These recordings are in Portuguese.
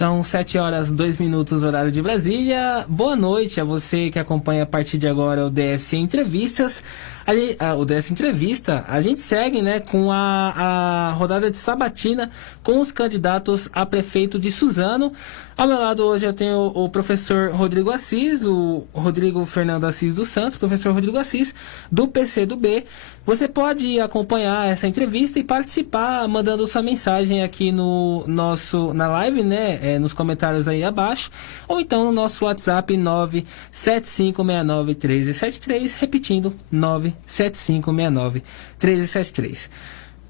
São 7h02, horário de Brasília. Boa noite a você que acompanha a partir de agora o DS Entrevistas. O DS Entrevista, a gente segue, né, com a rodada de sabatina com os candidatos a prefeito de Suzano. Ao meu lado hoje eu tenho o professor Rodrigo Assis, o Rodrigo Fernando Assis dos Santos, professor Rodrigo Assis, do PCdoB. Você pode acompanhar essa entrevista e participar mandando sua mensagem aqui na live, né, nos comentários aí abaixo, ou então no nosso WhatsApp 975691373, repetindo, 975691373.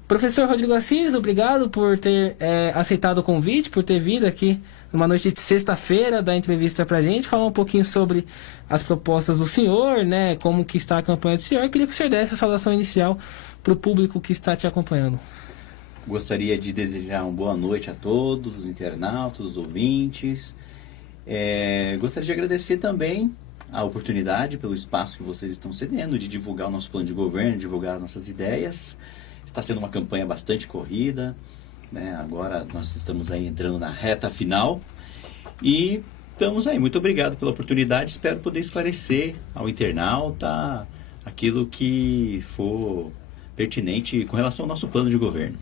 Professor Rodrigo Assis, obrigado por ter aceitado o convite, por ter vindo aqui numa noite de sexta-feira, dar entrevista pra gente, falar um pouquinho sobre as propostas do senhor, né, como que está a campanha do senhor. Eu queria que o senhor desse a saudação inicial para o público que está te acompanhando. Gostaria de desejar uma boa noite a todos, os internautas, os ouvintes. Gostaria de agradecer também a oportunidade, pelo espaço que vocês estão cedendo, de divulgar o nosso plano de governo, divulgar nossas ideias. Está sendo uma campanha bastante corrida, né? Agora nós estamos aí entrando na reta final e estamos aí. Muito obrigado pela oportunidade, espero poder esclarecer ao internauta aquilo que for pertinente com relação ao nosso plano de governo.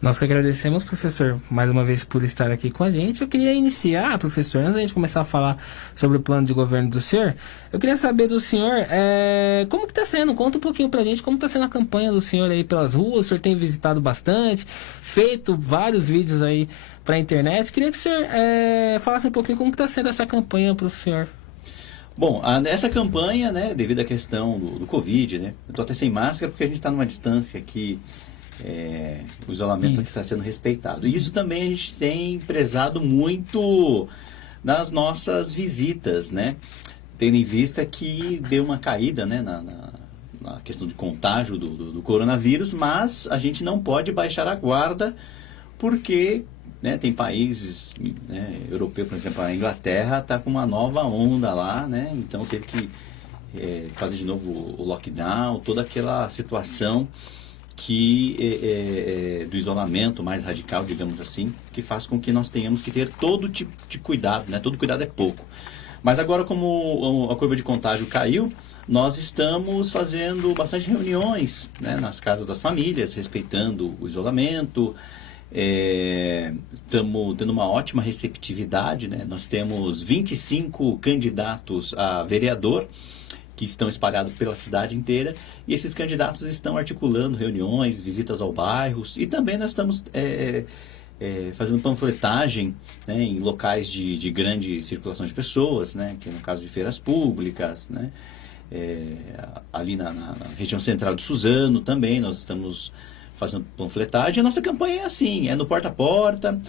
Nós que agradecemos, professor, mais uma vez por estar aqui com a gente. Eu queria iniciar, professor, antes da gente começar a falar sobre o plano de governo do senhor, eu queria saber do senhor, como que está sendo? Conta um pouquinho pra gente como está sendo a campanha do senhor aí pelas ruas. O senhor tem visitado bastante, feito vários vídeos aí para a internet. Queria que o senhor falasse um pouquinho como que está sendo essa campanha para o senhor. Bom, essa campanha, né, devido à questão do Covid, né, eu estou até sem máscara porque a gente está numa distância aqui, o isolamento está sendo respeitado. E isso também a gente tem prezado muito nas nossas visitas, né? Tendo em vista que deu uma caída, né, na questão de contágio do coronavírus, mas a gente não pode baixar a guarda porque, né, tem países, né, europeus, por exemplo, a Inglaterra está com uma nova onda lá, né? Então teve que fazer de novo o lockdown, toda aquela situação do isolamento mais radical, digamos assim, que faz com que nós tenhamos que ter todo tipo de cuidado, né? Todo cuidado é pouco. Mas agora, como a curva de contágio caiu, nós estamos fazendo bastante reuniões, né, nas casas das famílias, respeitando o isolamento. Estamos tendo uma ótima receptividade, né? Nós temos 25 candidatos a vereador que estão espalhados pela cidade inteira, e esses candidatos estão articulando reuniões, visitas ao bairros, e também nós estamos fazendo panfletagem, né, em locais de grande circulação de pessoas, né, que é no caso de feiras públicas, né, ali na região central de Suzano também nós estamos fazendo panfletagem. A nossa campanha é assim, no porta a porta,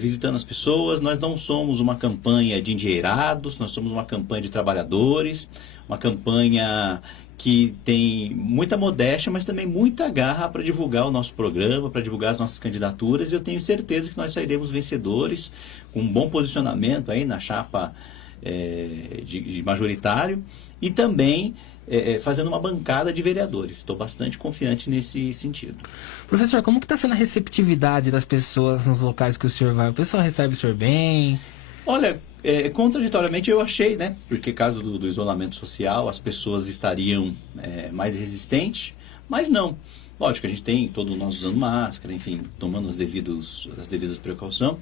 visitando as pessoas. Nós não somos uma campanha de endinheirados, nós somos uma campanha de trabalhadores, uma campanha que tem muita modéstia, mas também muita garra para divulgar o nosso programa, para divulgar as nossas candidaturas, e eu tenho certeza que nós sairemos vencedores, com um bom posicionamento aí na chapa de majoritário, e também fazendo uma bancada de vereadores. Estou bastante confiante nesse sentido. Professor, como que está sendo a receptividade das pessoas nos locais que o senhor vai? O pessoal recebe o senhor bem? Olha, contraditoriamente eu achei, né? Porque caso do isolamento social, as pessoas estariam mais resistentes, mas não. Lógico, a gente tem todos nós usando máscara, enfim, tomando as devidas precauções.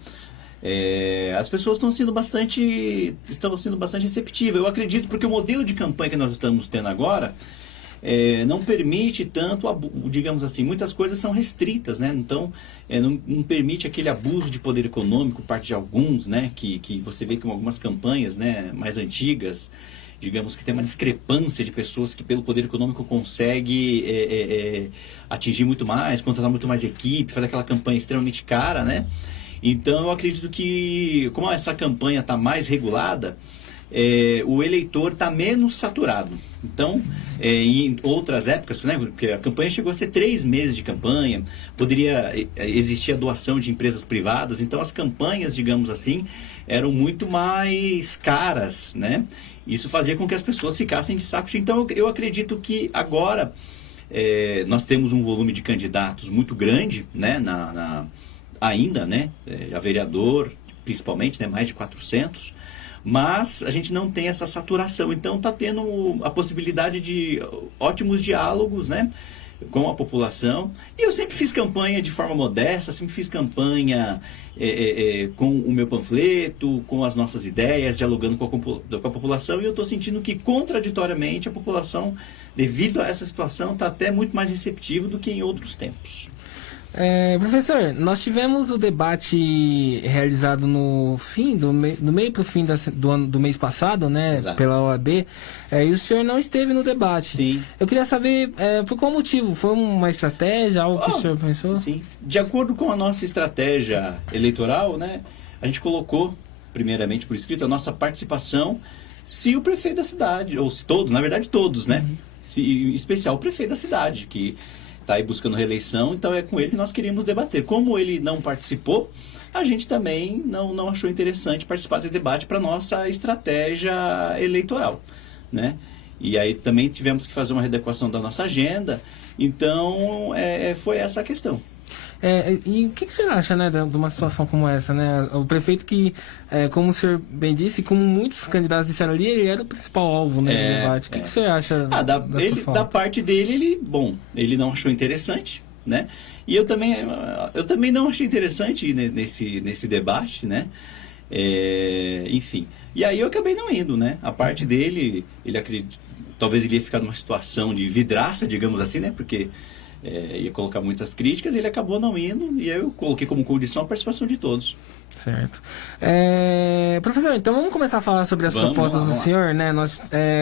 As pessoas estão sendo bastante receptivas. Eu acredito, porque o modelo de campanha que nós estamos tendo agora não permite tanto, digamos assim, muitas coisas são restritas, né? Então, não permite aquele abuso de poder econômico por parte de alguns, né? Que você vê que algumas campanhas, né, mais antigas, digamos que tem uma discrepância de pessoas que pelo poder econômico consegue atingir muito mais, contratar muito mais equipe, fazer aquela campanha extremamente cara, né? Então, eu acredito que, como essa campanha está mais regulada, o eleitor está menos saturado. Então, em outras épocas, né, porque a campanha chegou a ser 3 meses de campanha, poderia existir a doação de empresas privadas, então as campanhas, digamos assim, eram muito mais caras, né? Isso fazia com que as pessoas ficassem de saco cheio. Então, eu acredito que agora nós temos um volume de candidatos muito grande, né, ainda, né, a vereador, principalmente, né, mais de 400, mas a gente não tem essa saturação. Então está tendo a possibilidade de ótimos diálogos, né, com a população. E eu sempre fiz campanha de forma modesta, sempre fiz campanha com o meu panfleto, com as nossas ideias, dialogando com a população, e eu estou sentindo que, contraditoriamente, a população, devido a essa situação, está até muito mais receptiva do que em outros tempos. Professor, nós tivemos o debate realizado no meio para o fim do mês passado, né, Exato. pela OAB, e o senhor não esteve no debate. Sim. Eu queria saber por qual motivo? Foi uma estratégia, algo que o senhor pensou? Sim. De acordo com a nossa estratégia eleitoral, né, a gente colocou, primeiramente por escrito, a nossa participação se o prefeito da cidade, ou se todos, na verdade todos, né, em especial o prefeito da cidade, que está aí buscando reeleição, então é com ele que nós queríamos debater. Como ele não participou, a gente também não achou interessante participar desse debate para nossa estratégia eleitoral, né? E aí também tivemos que fazer uma readequação da nossa agenda, então foi essa a questão. E o que o senhor acha, né, de uma situação como essa, né? O prefeito que, como o senhor bem disse, como muitos candidatos disseram ali, ele era o principal alvo, né, do debate. O que o senhor acha da parte dele, ele não achou interessante, né? E eu também não achei interessante ir nesse debate, né? Enfim. E aí eu acabei não indo, né? A parte dele, ele acredita, talvez ele ia ficar numa situação de vidraça, digamos assim, né? Porque ia colocar muitas críticas, ele acabou não indo, e eu coloquei como condição a participação de todos. Certo. Professor, então vamos começar a falar sobre as propostas do senhor, né?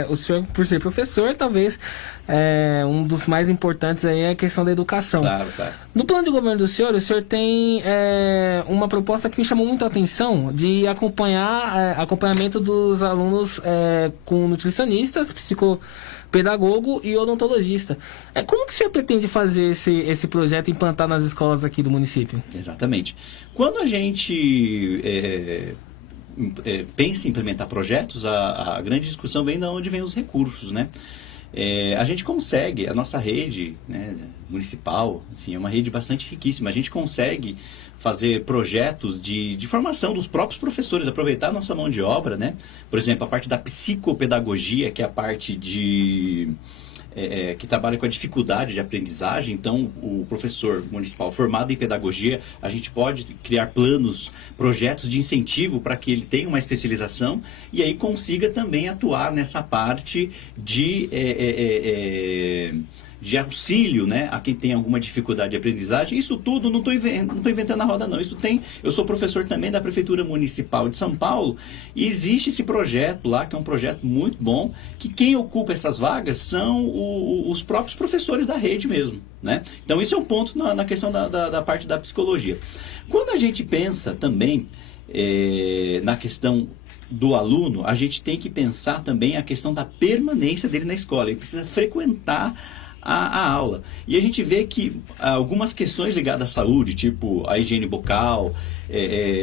O senhor, por ser professor, talvez um dos mais importantes aí é a questão da educação. Claro. No plano de governo do senhor, o senhor tem uma proposta que me chamou muito a atenção de acompanhamento dos alunos com nutricionistas, psicopedagogo e odontologista. Como que o senhor pretende fazer esse projeto implantar nas escolas aqui do município? Exatamente. Quando a gente pensa em implementar projetos, a grande discussão vem de onde vem os recursos, né? A gente consegue, a nossa rede, né, municipal, enfim, é uma rede bastante riquíssima. A gente consegue fazer projetos de formação dos próprios professores, aproveitar a nossa mão de obra, né? Por exemplo, a parte da psicopedagogia, que é a parte que trabalha com a dificuldade de aprendizagem. Então, o professor municipal formado em pedagogia, a gente pode criar projetos de incentivo para que ele tenha uma especialização e aí consiga também atuar nessa parte de auxílio, né, a quem tem alguma dificuldade de aprendizagem. Isso tudo, não estou inventando a roda, não. Eu sou professor também da Prefeitura Municipal de São Paulo e existe esse projeto lá, que é um projeto muito bom, que quem ocupa essas vagas são os próprios professores da rede mesmo, né? Então, isso é um ponto na questão da parte da psicologia. Quando a gente pensa também na questão do aluno, a gente tem que pensar também a questão da permanência dele na escola. Ele precisa frequentar a aula. E a gente vê que algumas questões ligadas à saúde, tipo a higiene bucal,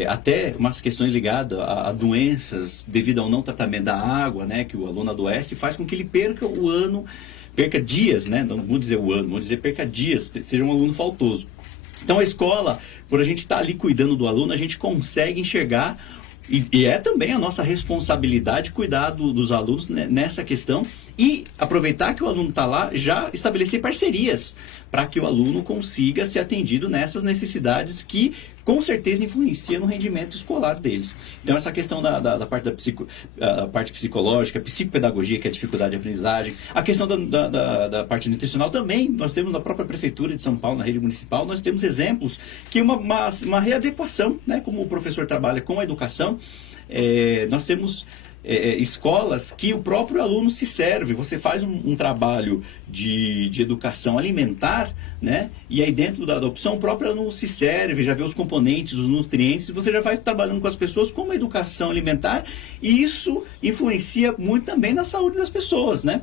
até umas questões ligadas a doenças devido ao não tratamento da água, né, que o aluno adoece, faz com que ele perca dias, né, não vou dizer o ano, vou dizer perca dias, seja um aluno faltoso. Então a escola, por a gente estar ali cuidando do aluno, a gente consegue enxergar, e é também a nossa responsabilidade cuidar dos alunos, né, nessa questão, e aproveitar que o aluno está lá, já estabelecer parcerias para que o aluno consiga ser atendido nessas necessidades que com certeza influenciam no rendimento escolar deles. Então essa questão da parte parte psicológica, psicopedagogia, que é a dificuldade de aprendizagem, a questão da parte nutricional também, nós temos na própria Prefeitura de São Paulo, na rede municipal, nós temos exemplos que uma readequação, né, como o professor trabalha com a educação, nós temos escolas que o próprio aluno se serve. Você faz um trabalho de educação alimentar, né? E aí dentro da opção o próprio aluno se serve, já vê os componentes, os nutrientes, você já vai trabalhando com as pessoas com uma educação alimentar, e isso influencia muito também na saúde das pessoas, né?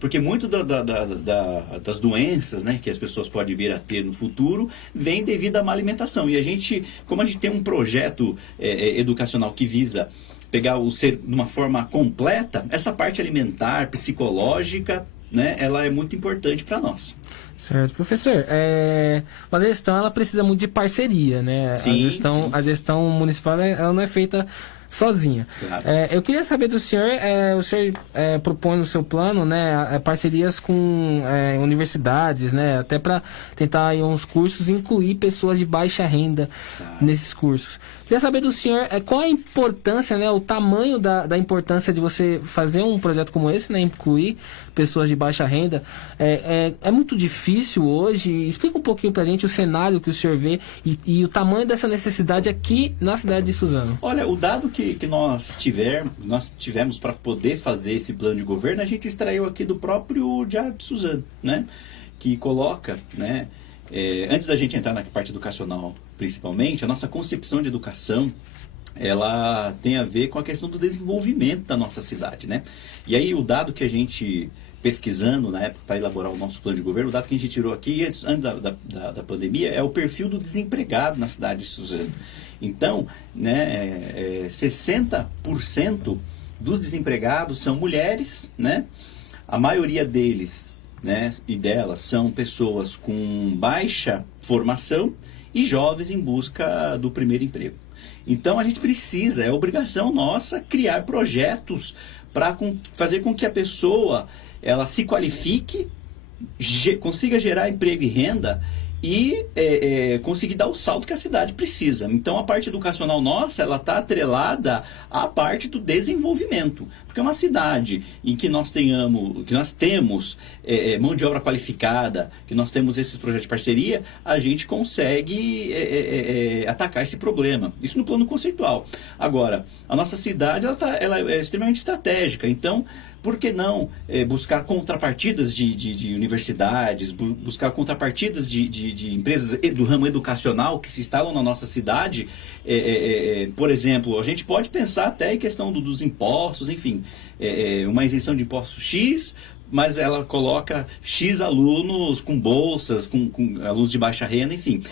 Porque muito das doenças, né, que as pessoas podem vir a ter no futuro vem devido à má alimentação. E como a gente tem um projeto educacional que visa pegar o ser de uma forma completa, essa parte alimentar, psicológica, né, ela é muito importante para nós. Certo, professor. A gestão ela precisa muito de parceria, né? Sim, A gestão municipal ela não é feita sozinha. Claro. Eu queria saber do senhor, o senhor propõe no seu plano, né, parcerias com universidades, né, até para tentar aí uns cursos incluir pessoas de baixa renda nesses cursos. Queria saber do senhor qual a importância, né, o tamanho da importância de você fazer um projeto como esse, né, incluir pessoas de baixa renda. É muito difícil hoje. Explica um pouquinho para a gente o cenário que o senhor vê e o tamanho dessa necessidade aqui na cidade de Suzano. Olha, o dado que nós tivemos para poder fazer esse plano de governo, a gente extraiu aqui do próprio Diário de Suzano, né? Que coloca, né? Antes da gente entrar na parte educacional, principalmente, a nossa concepção de educação, ela tem a ver com a questão do desenvolvimento da nossa cidade, né? E aí o dado que a gente, pesquisando na época para elaborar o nosso plano de governo, o dado que a gente tirou aqui antes da pandemia é o perfil do desempregado na cidade de Suzano. Então, né, 60% dos desempregados são mulheres, né? A maioria deles, né, e delas são pessoas com baixa formação e jovens em busca do primeiro emprego. Então, a gente precisa, é obrigação nossa, criar projetos para fazer com que a pessoa ela se qualifique, consiga gerar emprego e renda e conseguir dar o salto que a cidade precisa. Então, a parte educacional nossa, ela está atrelada à parte do desenvolvimento. Porque uma cidade em que nós temos mão de obra qualificada, que nós temos esses projetos de parceria, a gente consegue atacar esse problema. Isso no plano conceitual. Agora, a nossa cidade ela é extremamente estratégica. Então, por que não buscar contrapartidas de universidades, buscar contrapartidas de empresas do ramo educacional que se instalam na nossa cidade? Por exemplo, a gente pode pensar até em questão dos impostos, enfim, uma isenção de impostos X, mas ela coloca X alunos com bolsas, com alunos de baixa renda, enfim.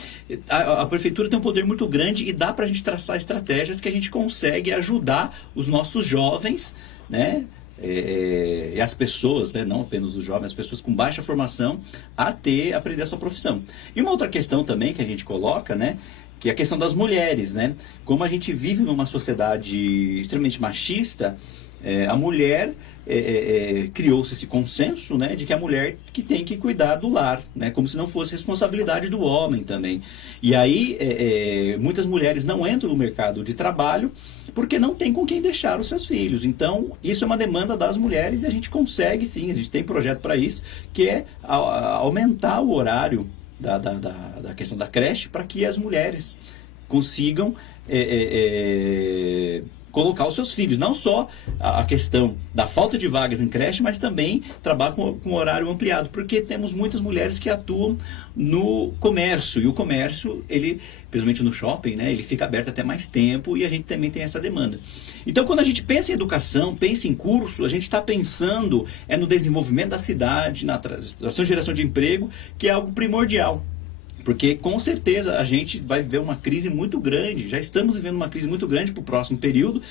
A prefeitura tem um poder muito grande e dá para a gente traçar estratégias que a gente consegue ajudar os nossos jovens, né? E as pessoas, né, não apenas os jovens, as pessoas com baixa formação a aprender a sua profissão. E uma outra questão também que a gente coloca, né, que é a questão das mulheres, né? Como a gente vive numa sociedade extremamente machista, a mulher criou-se esse consenso, né, de que a mulher que tem que cuidar do lar, né, como se não fosse responsabilidade do homem também. E aí muitas mulheres não entram no mercado de trabalho porque não tem com quem deixar os seus filhos. Então, isso é uma demanda das mulheres e a gente consegue sim, a gente tem projeto para isso, que é aumentar o horário da questão da creche para que as mulheres consigam colocar os seus filhos. Não só a questão da falta de vagas em creche, mas também trabalhar com horário ampliado, porque temos muitas mulheres que atuam no comércio, e o comércio, ele, principalmente no shopping, né, ele fica aberto até mais tempo e a gente também tem essa demanda. Então, quando a gente pensa em educação, pensa em curso, a gente está pensando no desenvolvimento da cidade, na atração e geração de emprego, que é algo primordial. Porque, com certeza, a gente vai viver uma crise muito grande, já estamos vivendo uma crise muito grande para o próximo período,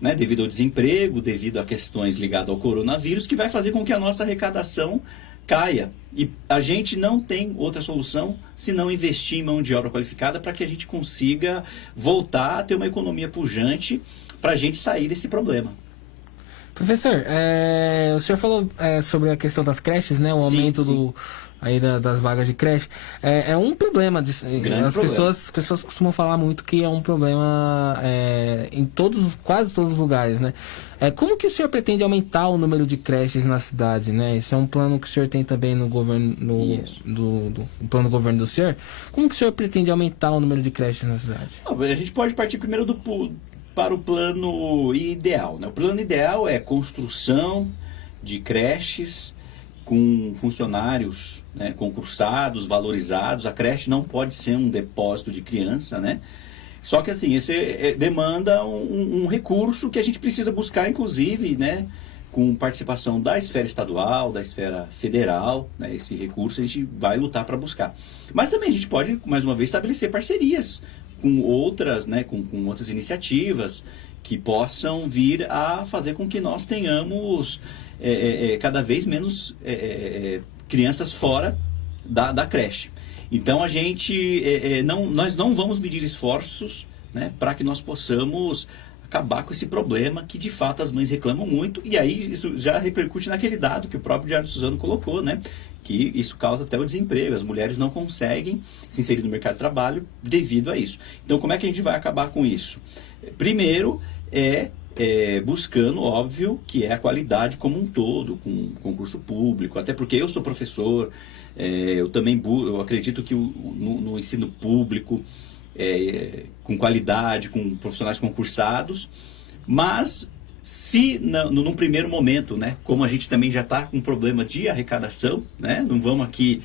né, devido ao desemprego, devido a questões ligadas ao coronavírus, que vai fazer com que a nossa arrecadação caia. E a gente não tem outra solução se não investir em mão de obra qualificada para que a gente consiga voltar a ter uma economia pujante para a gente sair desse problema. Professor, o senhor falou sobre a questão das creches, né? O aumento sim. Aí das vagas de creche. É um problema. As pessoas costumam falar muito que é um problema em quase todos os lugares, né? Como que o senhor pretende aumentar o número de creches na cidade, né? Isso é um plano que o senhor tem também no governo, no plano do governo do senhor. Como que o senhor pretende aumentar o número de creches na cidade? A gente pode partir primeiro para o plano ideal, né? O plano ideal é construção de creches com funcionários, né, concursados, valorizados. A creche não pode ser um depósito de criança, né? Só que assim, esse demanda um recurso que a gente precisa buscar, inclusive, né, com participação da esfera estadual, da esfera federal, né? Esse recurso a gente vai lutar para buscar. Mas também a gente pode, mais uma vez, estabelecer parcerias com outras, né, com outras iniciativas que possam vir a fazer com que nós tenhamos cada vez menos crianças fora da creche. Então, nós não vamos medir esforços, né, para que nós possamos acabar com esse problema que, de fato, as mães reclamam muito. E aí, isso já repercute naquele dado que o próprio Diário de Suzano colocou, né? Que isso causa até o desemprego. As mulheres não conseguem se inserir no mercado de trabalho devido a isso. Então, como é que a gente vai acabar com isso? Primeiro, buscando, óbvio, que é a qualidade como um todo, com concurso público. Até porque eu sou professor, eu também eu acredito que no ensino público, com qualidade, com profissionais concursados, mas se num primeiro momento, né, como a gente também já está com um problema de arrecadação, né, não vamos aqui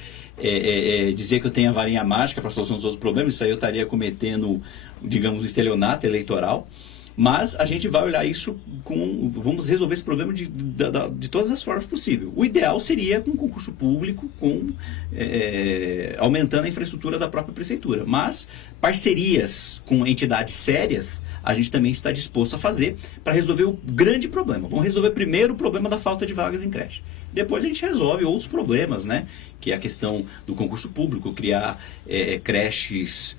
dizer que eu tenho a varinha mágica para a solução dos outros problemas, isso aí eu estaria cometendo, digamos, estelionato eleitoral. Mas a gente vai olhar isso vamos resolver esse problema de todas as formas possíveis. O ideal seria com concurso público, aumentando a infraestrutura da própria prefeitura. Mas parcerias com entidades sérias, a gente também está disposto a fazer para resolver o grande problema. Vamos resolver primeiro o problema da falta de vagas em creche. Depois a gente resolve outros problemas, né? Que é a questão do concurso público, criar creches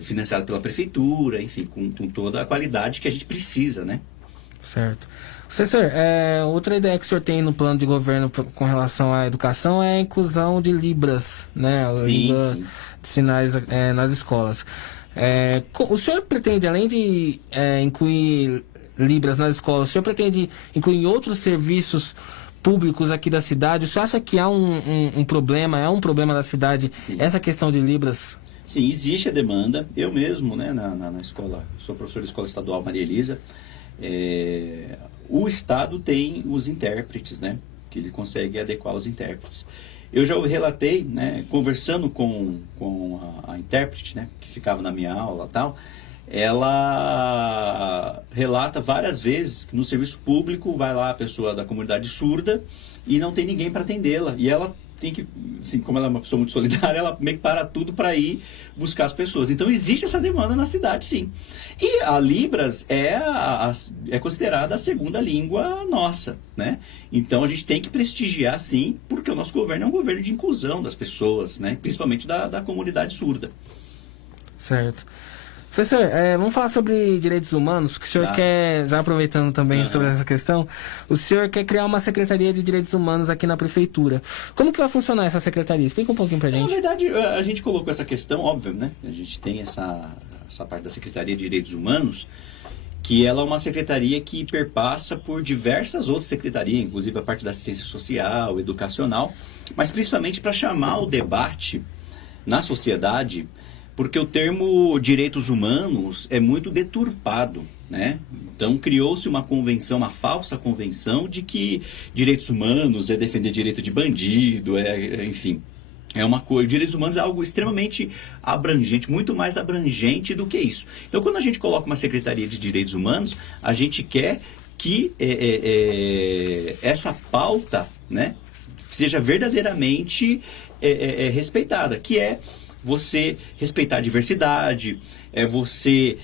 financiado pela prefeitura, enfim, com toda a qualidade que a gente precisa, né? Certo. Professor, outra ideia que o senhor tem no plano de governo com relação à educação é a inclusão de Libras, né? Libra de sinais nas escolas. O senhor pretende, além de incluir Libras nas escolas, o senhor pretende incluir outros serviços públicos aqui da cidade? O senhor acha que há um problema da cidade, essa questão de Libras? Sim, existe a demanda. Eu mesmo, né, na escola, sou professor da Escola Estadual Maria Elisa. O Estado tem os intérpretes, né, que ele consegue adequar os intérpretes. Eu já relatei, né, conversando com a intérprete, né, que ficava na minha aula e tal, ela relata várias vezes que no serviço público vai lá a pessoa da comunidade surda e não tem ninguém para atendê-la. E ela tem que, assim, como ela é uma pessoa muito solidária, ela meio que para tudo para ir buscar as pessoas. Então existe essa demanda na cidade, sim. E a Libras é considerada a segunda língua nossa, né? Então a gente tem que prestigiar, sim, porque o nosso governo é um governo de inclusão das pessoas, né? Principalmente da comunidade surda. Certo. Professor, vamos falar sobre direitos humanos, porque o senhor quer, já aproveitando também sobre essa questão, o senhor quer criar uma Secretaria de Direitos Humanos aqui na Prefeitura. Como que vai funcionar essa secretaria? Explica um pouquinho pra gente. Na verdade, a gente colocou essa questão, óbvio, né? A gente tem essa parte da Secretaria de Direitos Humanos, que ela é uma secretaria que perpassa por diversas outras secretarias, inclusive a parte da assistência social, educacional, mas principalmente para chamar o debate na sociedade, porque o termo direitos humanos é muito deturpado, né? Então criou-se uma convenção, uma falsa convenção de que direitos humanos é defender direito de bandido, enfim, é uma coisa. Direitos humanos é algo extremamente abrangente, muito mais abrangente do que isso. Então quando a gente coloca uma Secretaria de Direitos Humanos, a gente quer que essa pauta, né, seja verdadeiramente respeitada, que é você respeitar a diversidade, você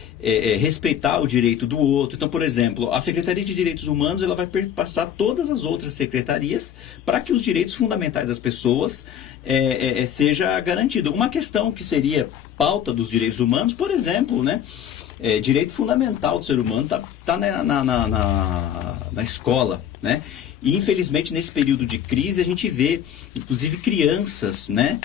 respeitar o direito do outro. Então, por exemplo, a Secretaria de Direitos Humanos ela vai perpassar todas as outras secretarias para que os direitos fundamentais das pessoas seja garantido. Uma questão que seria pauta dos direitos humanos, por exemplo, né? Direito fundamental do ser humano está na escola, né? E, infelizmente, nesse período de crise, a gente vê, inclusive, crianças, né?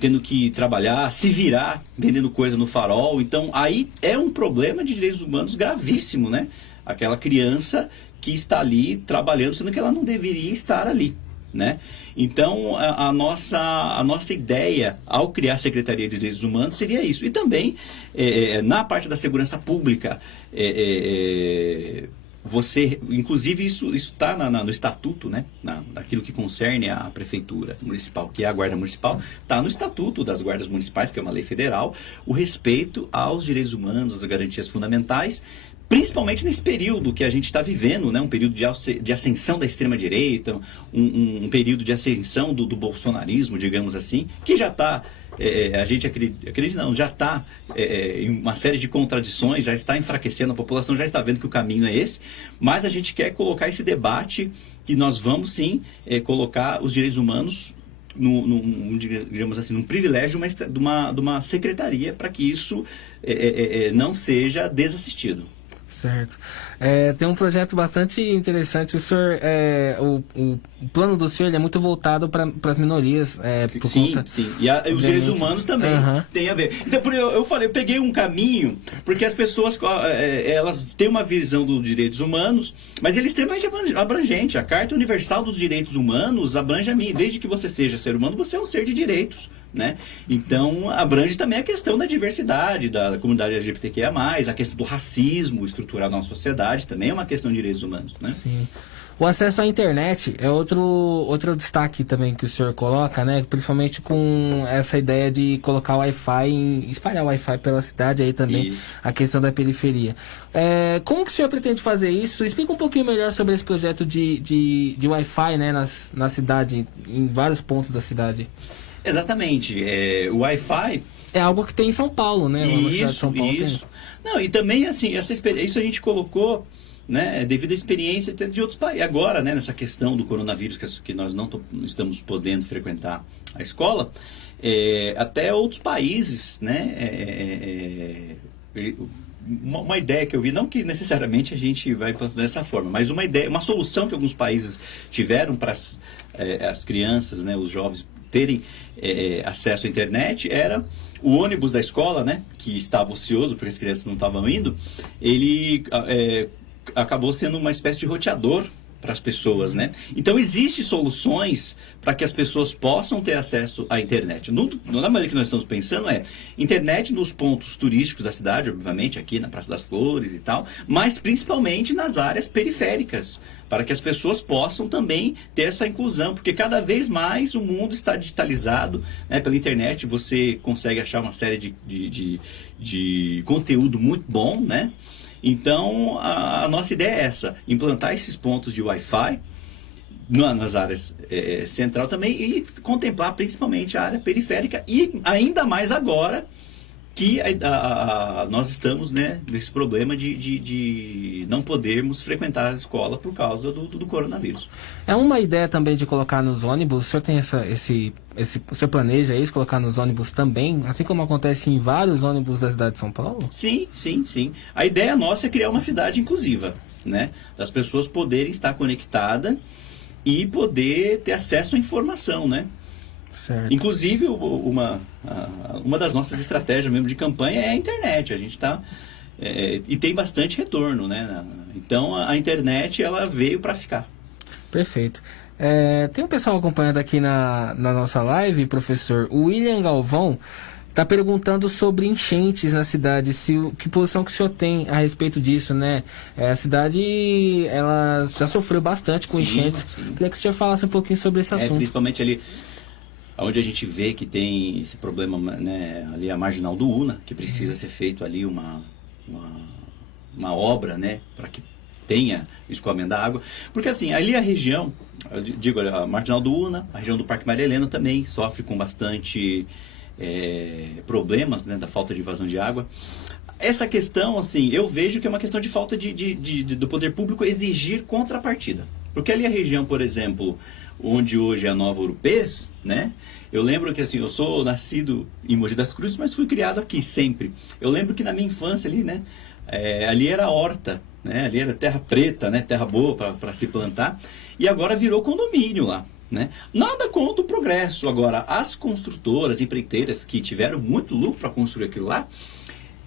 Tendo que trabalhar, se virar, vendendo coisa no farol. Então, aí é um problema de direitos humanos gravíssimo, né? Aquela criança que está ali trabalhando, sendo que ela não deveria estar ali, né? Então, a nossa ideia, ao criar a Secretaria de Direitos Humanos, seria isso. E também, na parte da segurança pública, você, inclusive isso está no estatuto, né, naquilo que concerne a prefeitura municipal, que é a guarda municipal, está no estatuto das guardas municipais, que é uma lei federal, o respeito aos direitos humanos, às garantias fundamentais, principalmente nesse período que a gente está vivendo, né? Um período de ascensão da extrema-direita, um período de ascensão do bolsonarismo, digamos assim, que já está, a gente acredita não, já está em uma série de contradições, já está enfraquecendo, a população já está vendo que o caminho é esse, mas a gente quer colocar esse debate que nós vamos sim colocar os direitos humanos digamos assim, num privilégio de uma secretaria para que isso não seja desassistido. Certo. Tem um projeto bastante interessante. O senhor, o plano do senhor ele é muito voltado para as minorias. Sim. E os direitos humanos também têm a ver. Então, eu peguei um caminho, porque as pessoas elas têm uma visão dos direitos humanos, mas ele é extremamente abrangente. A Carta Universal dos Direitos Humanos abrange a mim. Desde que você seja ser humano, você é um ser de direitos. Né? Então, abrange também a questão da diversidade, da comunidade LGBTQIA+, a questão do racismo estrutural na nossa sociedade, também é uma questão de direitos humanos. Né? Sim. O acesso à internet é outro destaque também que o senhor coloca, né? Principalmente com essa ideia de colocar o Wi-Fi, espalhar o Wi-Fi pela cidade aí também, a questão da periferia. Como que o senhor pretende fazer isso? Explica um pouquinho melhor sobre esse projeto de Wi-Fi, né, na cidade, em vários pontos da cidade. Exatamente. O Wi-Fi... É algo que tem em São Paulo, né? Isso. Não, e também, assim, isso a gente colocou, né, devido à experiência de outros países. Agora, né, nessa questão do coronavírus, que nós não estamos podendo frequentar a escola, até outros países, né, uma ideia que eu vi, não que necessariamente a gente vai dessa forma, mas uma solução que alguns países tiveram para as crianças, né, os jovens terem acesso à internet era o ônibus da escola, né, que estava ocioso porque as crianças não estavam indo, ele acabou sendo uma espécie de roteador para as pessoas, né? Então, existem soluções para que as pessoas possam ter acesso à internet. Na maneira que nós estamos pensando internet nos pontos turísticos da cidade, obviamente, aqui na Praça das Flores e tal, mas principalmente nas áreas periféricas, para que as pessoas possam também ter essa inclusão, porque cada vez mais o mundo está digitalizado, né? Pela internet você consegue achar uma série de conteúdo muito bom, né? Então, a nossa ideia é essa, implantar esses pontos de Wi-Fi nas áreas central também e contemplar principalmente a área periférica e ainda mais agora que nós estamos, né, nesse problema de não podermos frequentar a escola por causa do coronavírus. É uma ideia também de colocar nos ônibus, o senhor tem o senhor planeja isso, colocar nos ônibus também, assim como acontece em vários ônibus da cidade de São Paulo? Sim. A ideia nossa é criar uma cidade inclusiva, né, das pessoas poderem estar conectadas e poder ter acesso à informação, né? Certo. Inclusive, uma das nossas estratégias mesmo de campanha é a internet. A gente está... e tem bastante retorno, né? Então, a internet, ela veio para ficar. Perfeito. Tem um pessoal acompanhando aqui na nossa live, professor. O William Galvão está perguntando sobre enchentes na cidade. Que posição que o senhor tem a respeito disso, né? A cidade, ela já sofreu bastante com enchentes. Queria que o senhor falasse um pouquinho sobre esse assunto. Principalmente ali... onde a gente vê que tem esse problema, né, ali a marginal do Una, que precisa ser feito ali uma obra, né, para que tenha escoamento da água. Porque assim, ali a região, eu digo, a marginal do Una, a região do Parque Maria Helena também sofre com bastante problemas, né, da falta de vazão de água. Essa questão, assim, eu vejo que é uma questão de falta do poder público exigir contrapartida. Porque ali a região, por exemplo, onde hoje é a Nova Urupês, né? Eu lembro que, assim, eu sou nascido em Mogi das Cruzes, mas fui criado aqui sempre. Eu lembro que na minha infância ali, né? Ali era horta, né? Ali era terra preta, né? Terra boa para se plantar. E agora virou condomínio lá, né? Nada contra o progresso. Agora, as construtoras, empreiteiras que tiveram muito lucro para construir aquilo lá,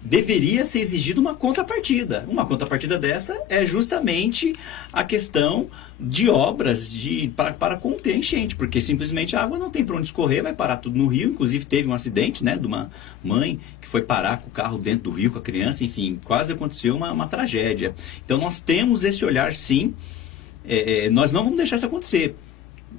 deveria ser exigida uma contrapartida. Uma contrapartida dessa é justamente a questão de obras para conter a enchente, porque simplesmente a água não tem para onde escorrer, vai parar tudo no rio. Inclusive teve um acidente, né, de uma mãe que foi parar com o carro dentro do rio com a criança, enfim, quase aconteceu uma tragédia. Então nós temos esse olhar, sim, nós não vamos deixar isso acontecer.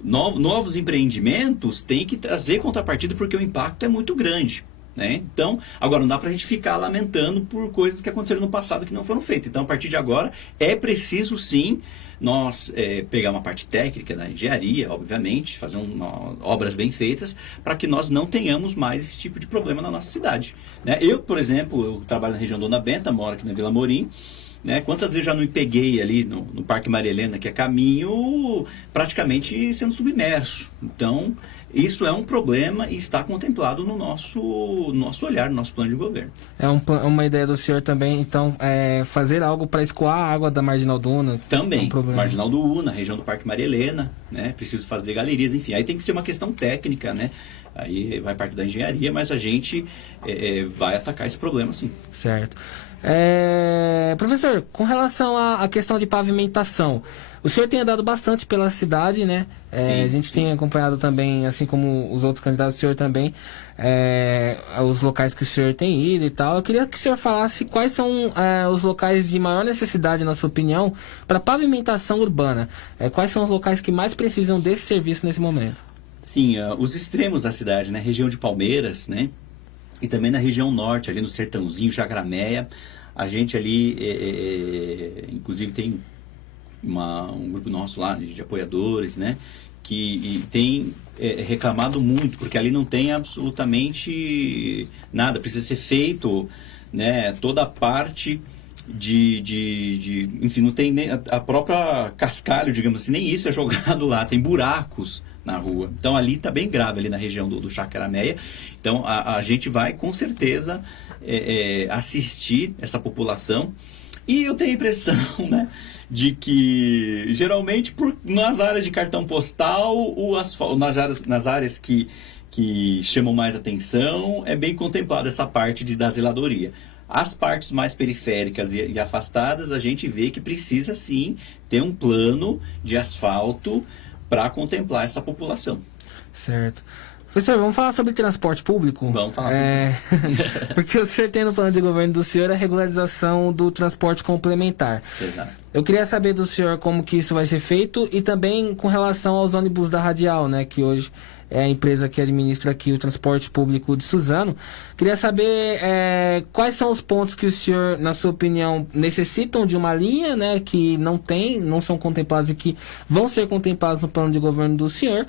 Novos empreendimentos têm que trazer contrapartida porque o impacto é muito grande. né? Então, agora não dá para a gente ficar lamentando por coisas que aconteceram no passado que não foram feitas. Então, a partir de agora, é preciso sim nós pegar uma parte técnica da engenharia, obviamente, fazer obras bem feitas, para que nós não tenhamos mais esse tipo de problema na nossa cidade, né? Eu, por exemplo, eu trabalho na região Dona Benta, moro aqui na Vila Amorim, né? Quantas vezes já não me peguei ali no Parque Maria Helena, que é caminho praticamente sendo submerso. Então, isso é um problema e está contemplado no nosso olhar, no nosso plano de governo. É uma ideia do senhor também, então, fazer algo para escoar a água da Marginal do Una? Também, é Marginal do Una, região do Parque Maria Helena, né? Preciso fazer galerias, enfim. Aí tem que ser uma questão técnica, né? Aí vai parte da engenharia, mas a gente vai atacar esse problema, sim. Certo. Professor, com relação à questão de pavimentação, o senhor tem andado bastante pela cidade, né? Sim, a gente tem acompanhado também, assim como os outros candidatos, o senhor também, os locais que o senhor tem ido e tal. Eu queria que o senhor falasse quais são os locais de maior necessidade, na sua opinião, para pavimentação urbana. Quais são os locais que mais precisam desse serviço nesse momento? Sim, os extremos da cidade, né? Região de Palmeiras, né? E também na região norte, ali no Sertãozinho, Jacrameia, a gente ali, inclusive tem um grupo nosso lá de apoiadores, né, que tem reclamado muito, porque ali não tem absolutamente nada, precisa ser feito, né, toda a parte enfim, não tem nem a própria cascalho, digamos assim, nem isso é jogado lá, tem buracos na rua. Então ali está bem grave, ali na região do Jacrameia. Então a gente vai com certeza assistir essa população. E eu tenho a impressão, né, de que geralmente nas áreas de cartão postal, o asfalto, nas áreas que chamam mais atenção, é bem contemplada essa parte da zeladoria. As partes mais periféricas e afastadas, a gente vê que precisa sim ter um plano de asfalto para contemplar essa população. Certo. Professor, vamos falar sobre transporte público? Vamos falar. Porque o senhor tem no plano de governo do senhor a regularização do transporte complementar. Exato. Eu queria saber do senhor como que isso vai ser feito e também com relação aos ônibus da Radial, né, que hoje é a empresa que administra aqui o transporte público de Suzano. Queria saber quais são os pontos que o senhor, na sua opinião, necessitam de uma linha, né, que não são contemplados e que vão ser contemplados no plano de governo do senhor.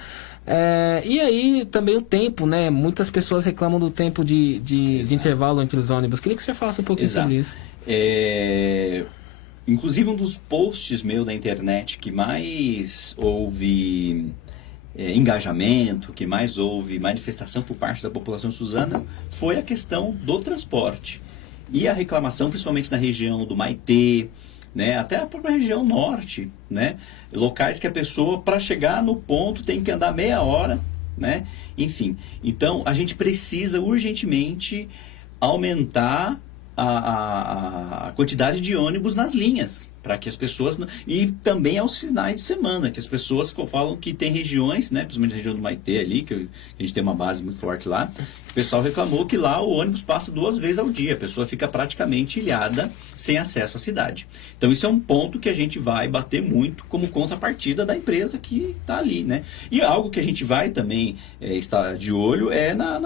E aí também o tempo, né? Muitas pessoas reclamam do tempo de intervalo entre os ônibus. Queria que o senhor falasse um pouquinho sobre isso. Inclusive um dos posts meu da internet que mais houve engajamento, que mais houve manifestação por parte da população suzana foi a questão do transporte. E a reclamação, principalmente na região do Maitê, né, até a própria região norte, né, locais que a pessoa, para chegar no ponto, tem que andar meia hora, né, enfim. Então, a gente precisa urgentemente aumentar a quantidade de ônibus nas linhas, para que as pessoas... E também aos finais de semana, que as pessoas falam que tem regiões, né, principalmente a região do Maitê ali, que a gente tem uma base muito forte lá, o pessoal reclamou que lá o ônibus passa 2 vezes ao dia, a pessoa fica praticamente ilhada, sem acesso à cidade. Então isso é um ponto que a gente vai bater muito como contrapartida da empresa que está ali, né? E algo que a gente vai também estar de olho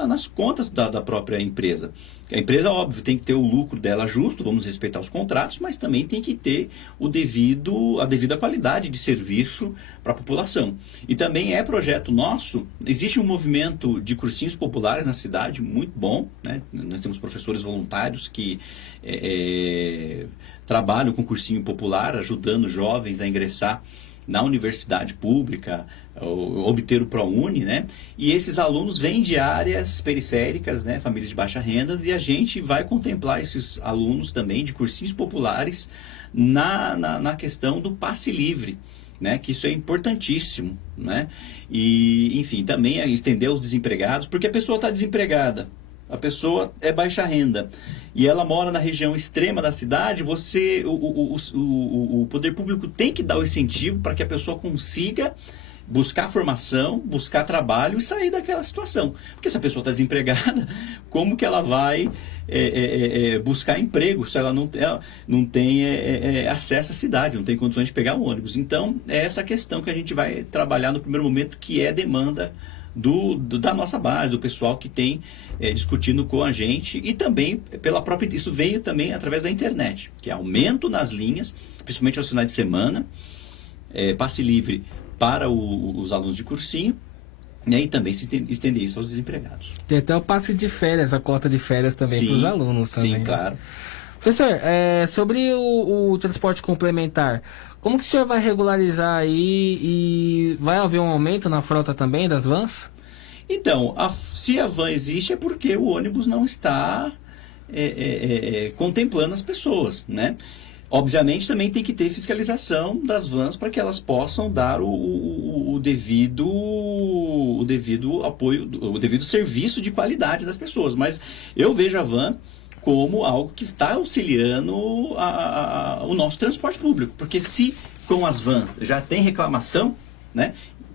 nas contas da própria empresa. A empresa, óbvio, tem que ter o lucro dela justo, vamos respeitar os contratos, mas também tem que ter a devida qualidade de serviço para a população. E também é projeto nosso, existe um movimento de cursinhos populares na cidade, muito bom, né? Nós temos professores voluntários que trabalham com cursinho popular, ajudando jovens a ingressar na universidade pública, obter o ProUni, né? E esses alunos vêm de áreas periféricas, né? Famílias de baixa renda, e a gente vai contemplar esses alunos também de cursinhos populares na questão do passe livre, né? Que isso é importantíssimo, né? E, enfim, também estender os desempregados, porque a pessoa está desempregada, a pessoa é baixa renda e ela mora na região extrema da cidade, o poder público tem que dar o incentivo para que a pessoa consiga buscar formação, buscar trabalho e sair daquela situação. Porque se a pessoa está desempregada, como que ela vai buscar emprego se ela não tem acesso à cidade, não tem condições de pegar o ônibus? Então, é essa questão que a gente vai trabalhar no primeiro momento, que é demanda da nossa base, do pessoal que tem discutindo com a gente, e também isso veio também através da internet, que é aumento nas linhas, principalmente aos finais de semana, passe livre para os alunos de cursinho, e também se estender isso aos desempregados. Tem até o passe de férias, a cota de férias também para os alunos também. Sim, claro. Professor, sobre o transporte complementar, como que o senhor vai regularizar aí e vai haver um aumento na frota também das vans? Então, se a van existe é porque o ônibus não está contemplando as pessoas, né? Obviamente também tem que ter fiscalização das vans para que elas possam dar o devido apoio, o devido serviço de qualidade das pessoas. Mas eu vejo a van como algo que está auxiliando o nosso transporte público. Porque se com as vans já tem reclamação, né,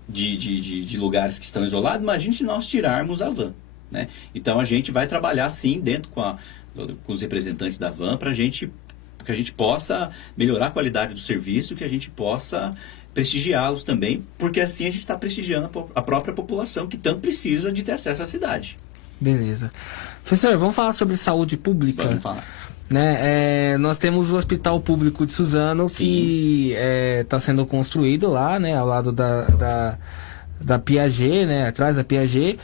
de lugares que estão isolados, imagine se nós tirarmos a van, né? Então a gente vai trabalhar sim dentro com os representantes da van para que a gente possa melhorar a qualidade do serviço, que a gente possa prestigiá-los também, porque assim a gente está prestigiando a própria população que tanto precisa de ter acesso à cidade. Beleza. Professor, vamos falar sobre saúde pública? Vamos falar. Né? Nós temos o Hospital Público de Suzano, sim, que está sendo construído lá, né, ao lado da Piaget, né, atrás da Piaget.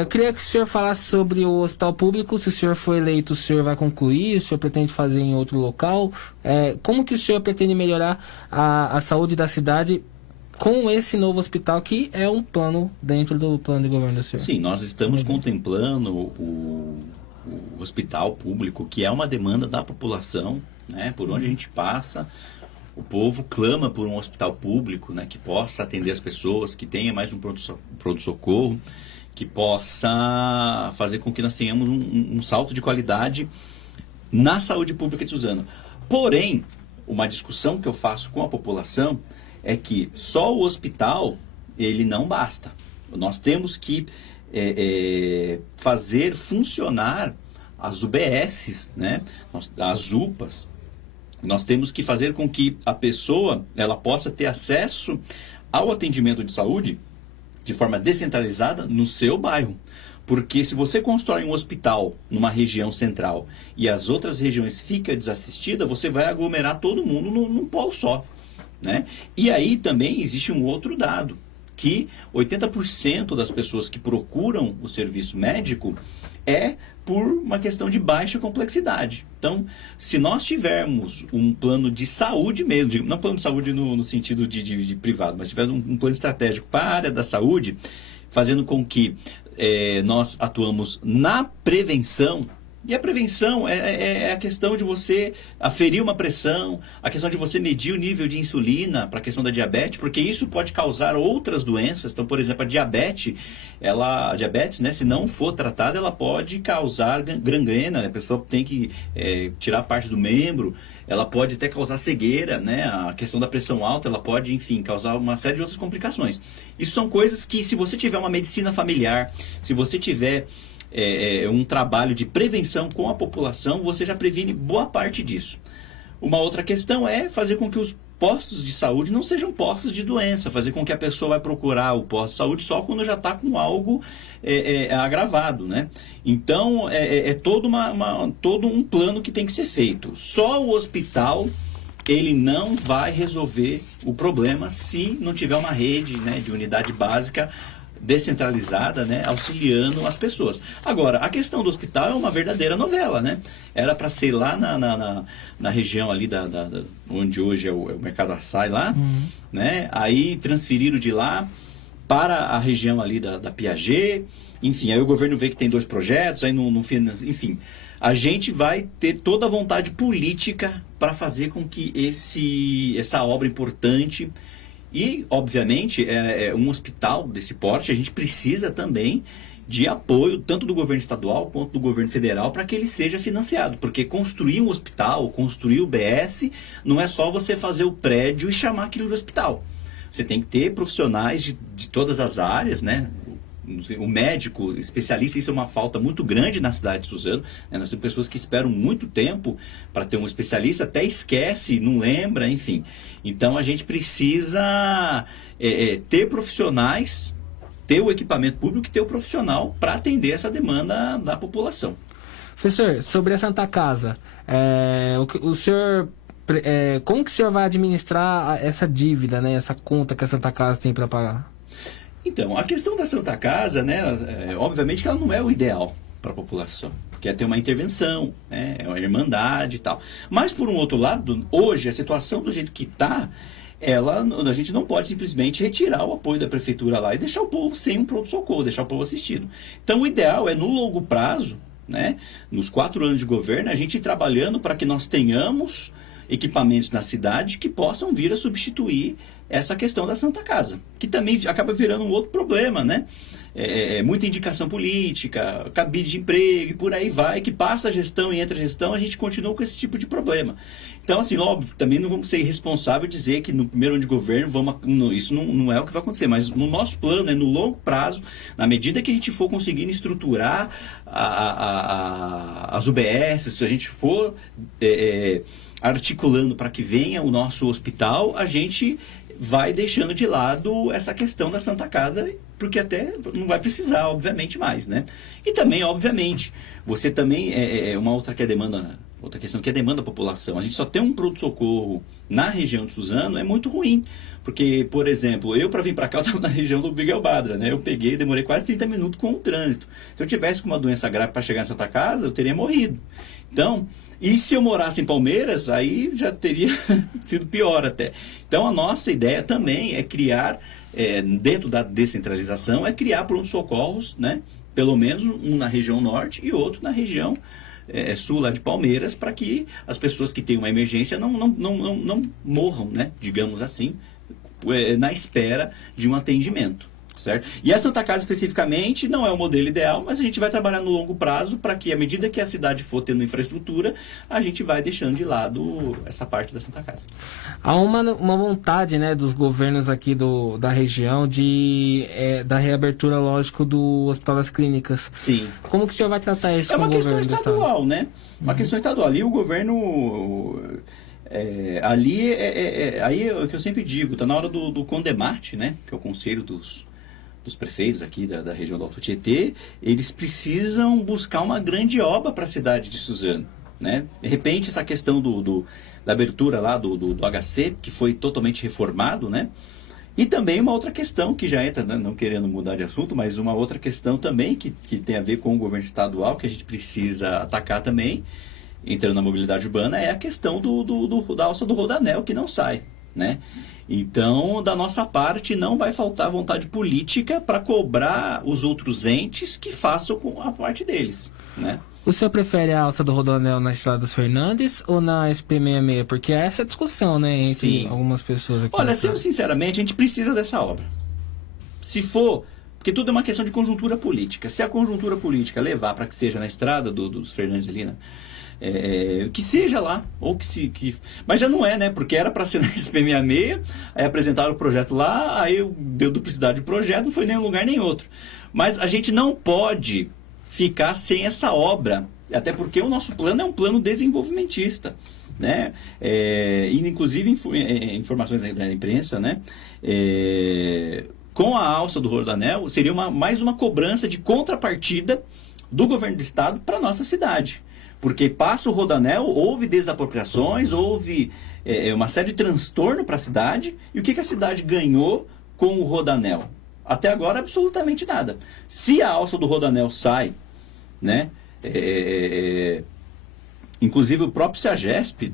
Eu queria que o senhor falasse sobre o Hospital Público. Se o senhor for eleito, o senhor vai concluir? O senhor pretende fazer em outro local? Como que o senhor pretende melhorar a saúde da cidade com esse novo hospital, que é um plano dentro do plano de governo do senhor? Sim, nós estamos contemplando o hospital público, que é uma demanda da população, né? Por onde a gente passa, o povo clama por um hospital público, né, que possa atender as pessoas, que tenha mais um pronto-socorro, que possa fazer com que nós tenhamos um salto de qualidade na saúde pública de Suzano. Porém, uma discussão que eu faço com a população é que só o hospital, ele não basta. Nós temos que fazer funcionar as UBSs, né? As UPAs. Nós temos que fazer com que a pessoa ela possa ter acesso ao atendimento de saúde de forma descentralizada no seu bairro. Porque se você constrói um hospital numa região central e as outras regiões ficam desassistidas, você vai aglomerar todo mundo num polo só, né? E aí também existe um outro dado, que 80% das pessoas que procuram o serviço médico é por uma questão de baixa complexidade. Então, se nós tivermos um plano de saúde mesmo, não plano de saúde no sentido de privado, mas tivermos um plano estratégico para a área da saúde, fazendo com que nós atuamos na prevenção. E a prevenção é a questão de você aferir uma pressão, a questão de você medir o nível de insulina para a questão da diabetes, porque isso pode causar outras doenças. Então, por exemplo, a diabetes, né, se não for tratada, ela pode causar gangrena, a pessoa tem que tirar parte do membro, ela pode até causar cegueira, né? A questão da pressão alta, ela pode, enfim, causar uma série de outras complicações. Isso são coisas que, se você tiver uma medicina familiar, se você tiver um trabalho de prevenção com a população, você já previne boa parte disso. Uma outra questão é fazer com que os postos de saúde não sejam postos de doença, fazer com que a pessoa vai procurar o posto de saúde só quando já está com algo agravado, né? Então, todo um plano que tem que ser feito. Só o hospital, ele não vai resolver o problema se não tiver uma rede, né, de unidade básica descentralizada, né, auxiliando as pessoas. Agora, a questão do hospital é uma verdadeira novela, né? Era para ser lá na região ali onde hoje é o Mercado Açaí lá, né? Aí transferiram de lá para a região ali da Piaget. Enfim, aí o governo vê que tem 2 projetos, aí não financia, enfim. A gente vai ter toda a vontade política para fazer com que essa obra importante. E, obviamente, um hospital desse porte, a gente precisa também de apoio, tanto do governo estadual quanto do governo federal, para que ele seja financiado. Porque construir um hospital, construir o BS, não é só você fazer o prédio e chamar aquilo de hospital. Você tem que ter profissionais de todas as áreas, né? O médico, especialista, isso é uma falta muito grande na cidade de Suzano, né? Nós temos pessoas que esperam muito tempo para ter um especialista, até esquece, não lembra, enfim. Então a gente precisa ter profissionais ter o equipamento público e ter o profissional para atender essa demanda da população. Professor, sobre a Santa Casa, o senhor, como que o senhor vai administrar essa dívida, né, essa conta que a Santa Casa tem para pagar? Então, a questão da Santa Casa, né, obviamente que ela não é o ideal para a população, porque é ter uma intervenção, né, é uma irmandade e tal. Mas, por um outro lado, hoje, a situação do jeito que está, a gente não pode simplesmente retirar o apoio da prefeitura lá e deixar o povo sem um pronto-socorro, deixar o povo assistido. Então, o ideal é, no longo prazo, né, nos 4 anos de governo, a gente ir trabalhando para que nós tenhamos equipamentos na cidade que possam vir a substituir essa questão da Santa Casa, que também acaba virando um outro problema, né? Muita indicação política, cabide de emprego e por aí vai, que passa a gestão e entra a gestão, a gente continua com esse tipo de problema. Então, assim, óbvio, também não vamos ser irresponsáveis dizer que no primeiro ano de governo isso não é o que vai acontecer, mas no nosso plano, no longo prazo, na medida que a gente for conseguindo estruturar as UBS, se a gente for articulando para que venha o nosso hospital, a gente vai deixando de lado essa questão da Santa Casa, porque até não vai precisar, obviamente, mais, né? E também, obviamente, você também, uma outra questão que é demanda da população. A gente só tem um pronto-socorro na região de Suzano, é muito ruim. Porque, por exemplo, eu para vir para cá, eu estava na região do Miguel Badra, né? Eu demorei quase 30 minutos com o trânsito. Se eu tivesse com uma doença grave para chegar em Santa Casa, eu teria morrido. Então, e se eu morasse em Palmeiras, aí já teria sido pior até. Então, a nossa ideia também é criar, dentro da descentralização, é criar pronto-socorros, né? Pelo menos um na região norte e outro na região sul lá de Palmeiras, para que as pessoas que têm uma emergência não morram, né? Digamos assim, na espera de um atendimento. Certo? E a Santa Casa especificamente não é o modelo ideal, mas a gente vai trabalhar no longo prazo para que, à medida que a cidade for tendo infraestrutura, a gente vai deixando de lado essa parte da Santa Casa. Há uma vontade, né, dos governos aqui da região da reabertura, lógico, do Hospital das Clínicas. Sim. Como que o senhor vai tratar isso? É uma questão estadual, né? Uma questão estadual. Ali o governo... aí é o que eu sempre digo, está na hora do Condemarte, né? Que é o conselho dos prefeitos aqui da região do Alto Tietê. Eles precisam buscar uma grande obra para a cidade de Suzano, né? De repente, essa questão da abertura lá do HC, que foi totalmente reformado, né? E também uma outra questão que já entra, né? Não querendo mudar de assunto, mas uma outra questão também que tem a ver com o governo estadual, que a gente precisa atacar também, entrando na mobilidade urbana, é a questão da alça do Rodoanel, que não sai, né? Então, da nossa parte, não vai faltar vontade política para cobrar os outros entes que façam com a parte deles, né? O senhor prefere a alça do Rodoanel na Estrada dos Fernandes ou na SP66? Porque essa é a discussão, né, entre algumas pessoas aqui. Olha, sendo sinceramente, a gente precisa dessa obra. Se for... Porque tudo é uma questão de conjuntura política. Se a conjuntura política levar para que seja na Estrada dos Fernandes ali, né? Que seja lá, ou mas já não é, né? Porque era para ser na SP66, aí apresentaram o projeto lá, aí deu duplicidade de projeto, não foi nem um lugar nem outro. Mas a gente não pode ficar sem essa obra, até porque o nosso plano é um plano desenvolvimentista, né? E inclusive informações da imprensa, né? Com a alça do Rodoanel, seria mais uma cobrança de contrapartida do governo do estado para a nossa cidade. Porque passa o Rodoanel, houve desapropriações, houve uma série de transtorno para a cidade. E o que a cidade ganhou com o Rodoanel? Até agora, absolutamente nada. Se a alça do Rodoanel sai, né? Inclusive o próprio SEAGESP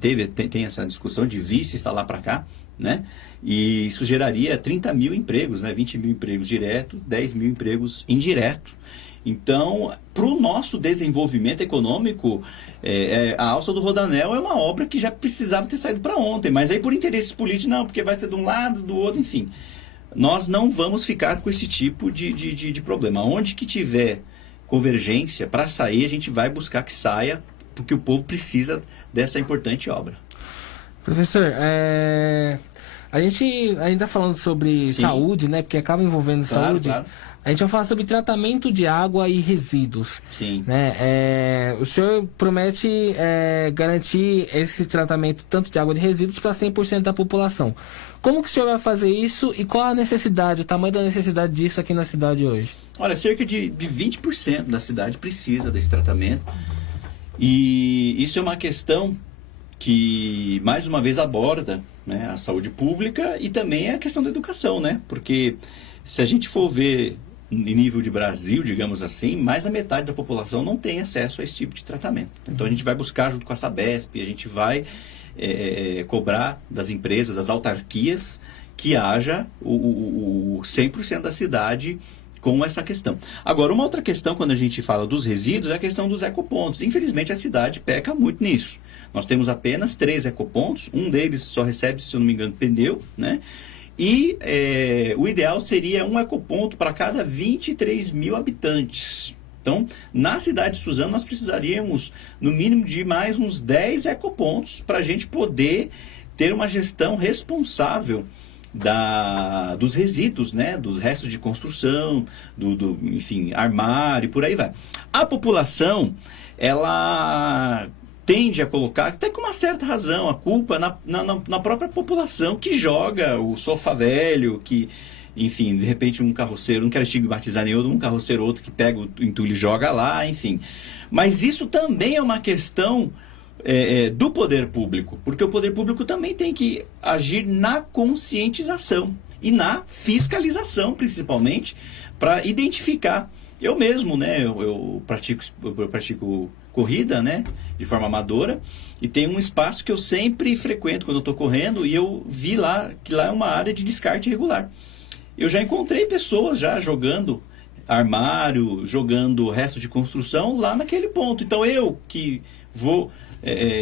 tem essa discussão de vir se instalar para cá, né? E isso geraria 30 mil empregos, né? 20 mil empregos diretos, 10 mil empregos indiretos. Então, para o nosso desenvolvimento econômico, a alça do Rodoanel é uma obra que já precisava ter saído para ontem, mas aí por interesses políticos, não, porque vai ser de um lado, do outro, enfim. Nós não vamos ficar com esse tipo de problema. Onde que tiver convergência para sair, a gente vai buscar que saia, porque o povo precisa dessa importante obra. Professor, a gente ainda falando sobre saúde, né? Porque acaba envolvendo saúde. Claro. a gente vai falar sobre tratamento de água e resíduos. Sim. Né? O senhor promete garantir esse tratamento tanto de água e de resíduos para 100% da população. Como que o senhor vai fazer isso e qual a necessidade, o tamanho da necessidade disso aqui na cidade hoje? Olha, cerca de 20% da cidade precisa desse tratamento. E isso é uma questão que, mais uma vez, aborda, né, a saúde pública e também a questão da educação, né? Porque se a gente for ver em nível de Brasil, digamos assim, mais da metade da população não tem acesso a esse tipo de tratamento. Então, a gente vai buscar, junto com a Sabesp, a gente vai cobrar das empresas, das autarquias, que haja o 100% da cidade com essa questão. Agora, uma outra questão, quando a gente fala dos resíduos, é a questão dos ecopontos. Infelizmente, a cidade peca muito nisso. Nós temos apenas 3 ecopontos, um deles só recebe, se eu não me engano, pneu, né? E o ideal seria um ecoponto para cada 23 mil habitantes. Então, na cidade de Suzano, nós precisaríamos, no mínimo, de mais uns 10 ecopontos para a gente poder ter uma gestão responsável dos resíduos, né? Dos restos de construção, enfim, armário e por aí vai. A população, ela tende a colocar, até com uma certa razão, a culpa na própria população que joga o sofá velho, que, enfim, de repente um carroceiro, não quero estigmatizar nenhum, um carroceiro outro que pega o entulho e joga lá, enfim. Mas isso também é uma questão do poder público, porque o poder público também tem que agir na conscientização e na fiscalização, principalmente, para identificar. Eu mesmo, né, eu pratico corrida, né, de forma amadora, e tem um espaço que eu sempre frequento quando eu estou correndo, e eu vi lá que lá é uma área de descarte irregular. Eu já encontrei pessoas já jogando armário, jogando resto de construção lá naquele ponto. Então eu que vou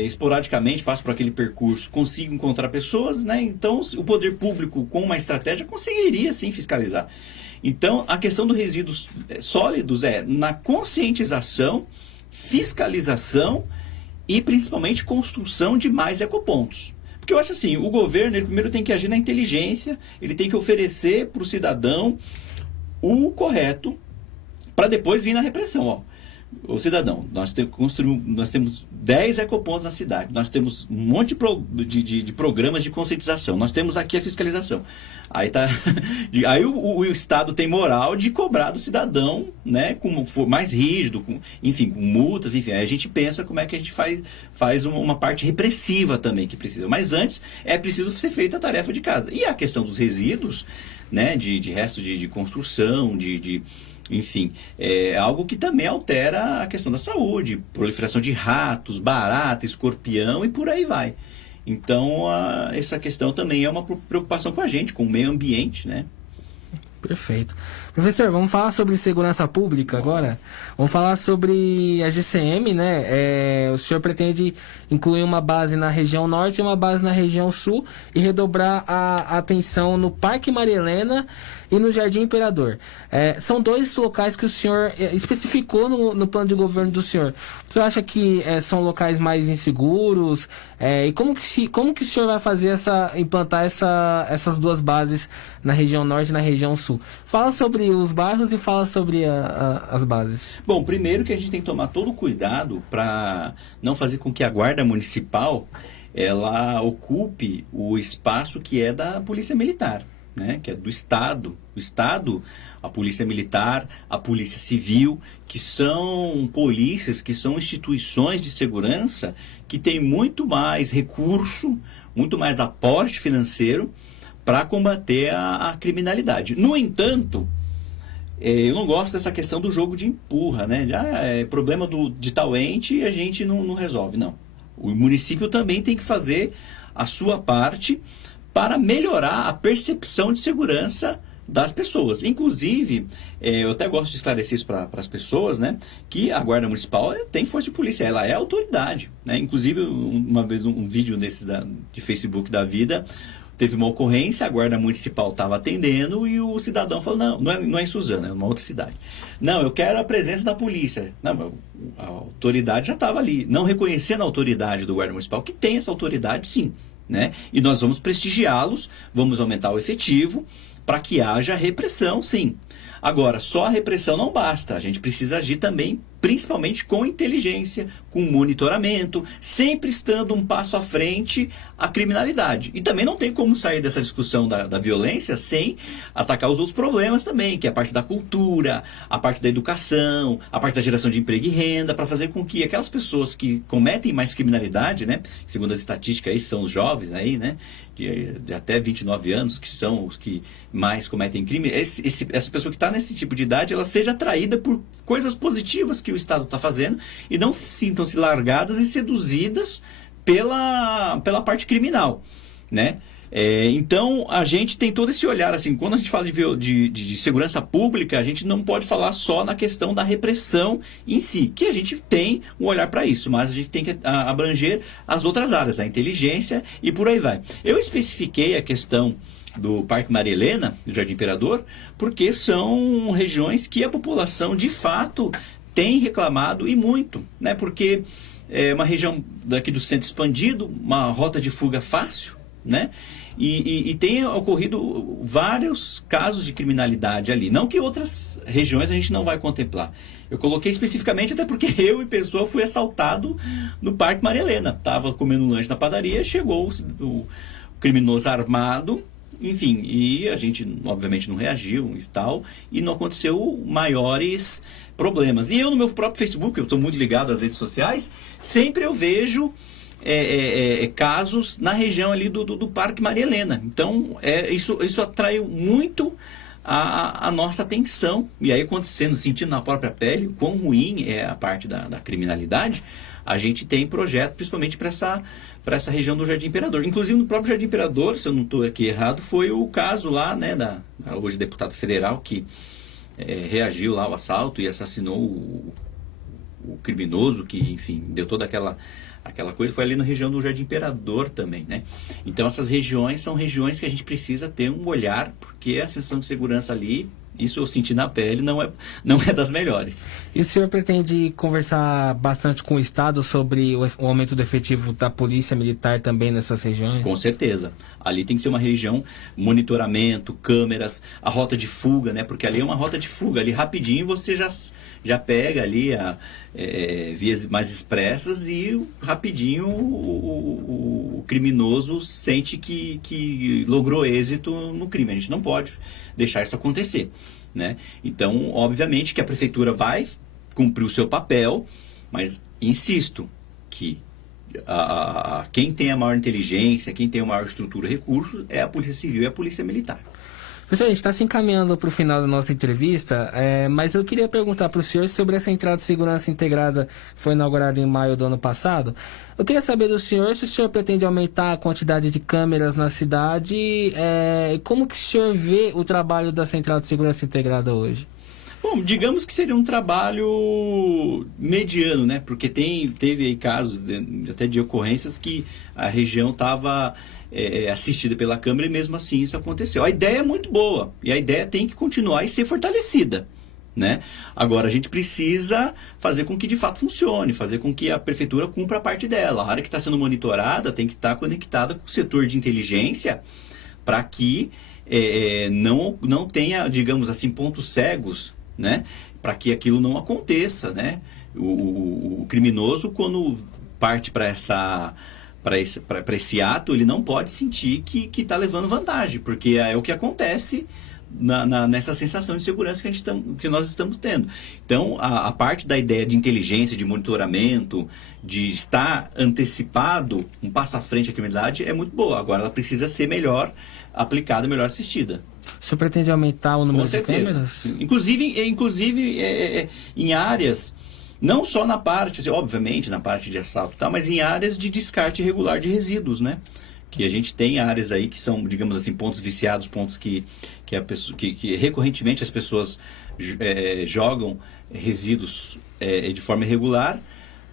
esporadicamente, passo por aquele percurso, consigo encontrar pessoas, né? Então o poder público com uma estratégia conseguiria sim fiscalizar. Então a questão dos resíduos sólidos é na conscientização, fiscalização e principalmente construção de mais ecopontos. Porque eu acho assim, o governo ele primeiro tem que agir na inteligência, ele tem que oferecer para o cidadão o correto para depois vir na repressão. Ó, o cidadão, nós temos 10 ecopontos na cidade, nós temos um monte de programas de conscientização, nós temos aqui a fiscalização. Aí o Estado tem moral de cobrar do cidadão, né, como for mais rígido, enfim, com multas, enfim. Aí a gente pensa como é que a gente faz uma parte repressiva também que precisa. Mas antes é preciso ser feita a tarefa de casa. E a questão dos resíduos, né, de restos de construção, enfim, é algo que também altera a questão da saúde, proliferação de ratos, barata, escorpião e por aí vai. Então, essa questão também é uma preocupação com a gente, com o meio ambiente, né? Perfeito. Professor, vamos falar sobre segurança pública agora? Vamos falar sobre a GCM, né? O senhor pretende incluir uma base na região norte e uma base na região sul e redobrar a atenção no Parque Maria Helena e no Jardim Imperador. São 2 locais que o senhor especificou no plano de governo do senhor. O senhor acha que são locais mais inseguros? E como que o senhor vai fazer implantar essas 2 bases na região norte e na região sul? Fala sobre os bairros e fala sobre as bases. Bom, primeiro que a gente tem que tomar todo o cuidado para não fazer com que a Guarda Municipal ela ocupe o espaço que é da Polícia Militar, né? Que é do Estado. O Estado, a Polícia Militar, a Polícia Civil, que são polícias, que são instituições de segurança que têm muito mais recurso, muito mais aporte financeiro para combater a criminalidade. No entanto, eu não gosto dessa questão do jogo de empurra, né? É problema de tal ente e a gente não resolve. Não. O município também tem que fazer a sua parte para melhorar a percepção de segurança das pessoas. Inclusive, eu até gosto de esclarecer isso para as pessoas, né? Que a Guarda Municipal tem força de polícia, ela é autoridade, né? Inclusive, uma vez um vídeo desses de Facebook da vida, teve uma ocorrência, a Guarda Municipal estava atendendo e o cidadão falou, não é em Suzano, é uma outra cidade. Não, eu quero a presença da polícia. Não, a autoridade já estava ali. Não reconhecendo a autoridade do Guarda Municipal, que tem essa autoridade sim, né? E nós vamos prestigiá-los, vamos aumentar o efetivo para que haja repressão, sim. Agora, só a repressão não basta. A gente precisa agir também, principalmente com inteligência, com monitoramento, sempre estando um passo à frente à criminalidade. E também não tem como sair dessa discussão da violência sem atacar os outros problemas também, que é a parte da cultura, a parte da educação, a parte da geração de emprego e renda, para fazer com que aquelas pessoas que cometem mais criminalidade, né, segundo as estatísticas aí, são os jovens aí, né, de até 29 anos, que são os que mais cometem crime, essa pessoa que está nesse tipo de idade, ela seja atraída por coisas positivas que o Estado está fazendo e não sintam-se largadas e seduzidas pela parte criminal, né? Então, a gente tem todo esse olhar, assim, quando a gente fala de segurança pública, a gente não pode falar só na questão da repressão em si, que a gente tem um olhar para isso, mas a gente tem que abranger as outras áreas, a inteligência e por aí vai. Eu especifiquei a questão do Parque Maria Helena, do Jardim Imperador, porque são regiões que a população, de fato, tem reclamado e muito, né? Porque é uma região daqui do centro expandido, uma rota de fuga fácil, né? E tem ocorrido vários casos de criminalidade ali. Não que outras regiões a gente não vai contemplar. Eu coloquei especificamente até porque eu, em pessoa, fui assaltado no Parque Maria Helena. Estava comendo um lanche na padaria, chegou o criminoso armado, enfim, e a gente obviamente não reagiu e tal, e não aconteceu maiores problemas. E eu no meu próprio Facebook, eu estou muito ligado às redes sociais, sempre eu vejo casos na região ali do Parque Maria Helena. Então, isso atraiu muito a nossa atenção. E aí, acontecendo, sentindo na própria pele o quão ruim é a parte da criminalidade, a gente tem projeto, principalmente para essa região do Jardim Imperador. Inclusive, no próprio Jardim Imperador, se eu não estou aqui errado, foi o caso lá, né, da hoje deputada federal, que reagiu lá ao assalto e assassinou o criminoso, que, enfim, deu toda aquela coisa, foi ali na região do Jardim Imperador também, né? Então, essas regiões são regiões que a gente precisa ter um olhar, porque a sensação de segurança ali, isso eu senti na pele, não é das melhores. E o senhor pretende conversar bastante com o Estado sobre o aumento do efetivo da Polícia Militar também nessas regiões? Com certeza. Ali tem que ser uma região, monitoramento, câmeras, a rota de fuga, né? Porque ali é uma rota de fuga. Ali rapidinho você já pega ali vias mais expressas e rapidinho o criminoso sente que logrou êxito no crime. A gente não pode deixar isso acontecer, né? Então, obviamente que a prefeitura vai cumprir o seu papel, mas insisto que quem tem a maior inteligência, quem tem a maior estrutura e recursos é a Polícia Civil e a Polícia Militar. Professor, a gente está se encaminhando para o final da nossa entrevista, mas eu queria perguntar para o senhor sobre essa entrada de segurança integrada que foi inaugurada em maio do ano passado. Eu queria saber do senhor se o senhor pretende aumentar a quantidade de câmeras na cidade e como que o senhor vê o trabalho da Central de Segurança Integrada hoje? Bom, digamos que seria um trabalho mediano, né? Porque teve aí casos até de ocorrências que a região estava assistida pela Câmara e mesmo assim isso aconteceu. A ideia é muito boa e a ideia tem que continuar e ser fortalecida, né? Agora, a gente precisa fazer com que de fato funcione, fazer com que a prefeitura cumpra a parte dela. A área que está sendo monitorada tem que estar conectada com o setor de inteligência para que não tenha, digamos assim, pontos cegos, né? Para que aquilo não aconteça, né? O criminoso, quando parte para esse ato, ele não pode sentir que está levando vantagem, porque é o que acontece nessa sensação de segurança que nós estamos tendo. Então, a parte da ideia de inteligência, de monitoramento, de estar antecipado, um passo à frente à criminalidade, é muito boa. Agora, ela precisa ser melhor aplicada, melhor assistida. O senhor pretende aumentar o número de câmeras? Inclusive em áreas, não só na parte, assim, obviamente, na parte de assalto, tá, mas em áreas de descarte irregular de resíduos, né? Que a gente tem áreas aí que são, digamos assim, pontos viciados, pontos que recorrentemente as pessoas jogam resíduos de forma irregular.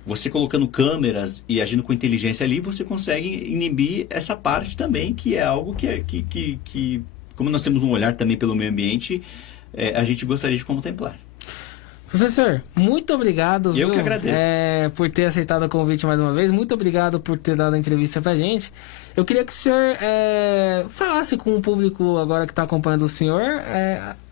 Você colocando câmeras e agindo com inteligência ali, você consegue inibir essa parte também, que é algo que como nós temos um olhar também pelo meio ambiente, a gente gostaria de contemplar. Professor, muito obrigado. Eu que agradeço. Por ter aceitado o convite mais uma vez. Muito obrigado por ter dado a entrevista pra gente. Eu queria que o senhor falasse com o público agora que está acompanhando o senhor.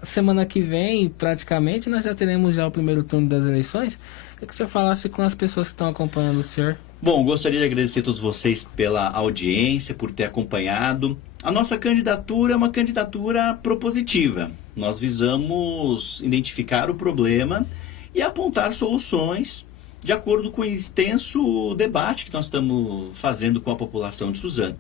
Semana que vem, praticamente, nós já teremos já o primeiro turno das eleições. Eu queria que o senhor falasse com as pessoas que estão acompanhando o senhor. Bom, gostaria de agradecer a todos vocês pela audiência, por ter acompanhado. A nossa candidatura é uma candidatura propositiva. Nós visamos identificar o problema e apontar soluções de acordo com o extenso debate que nós estamos fazendo com a população de Suzano.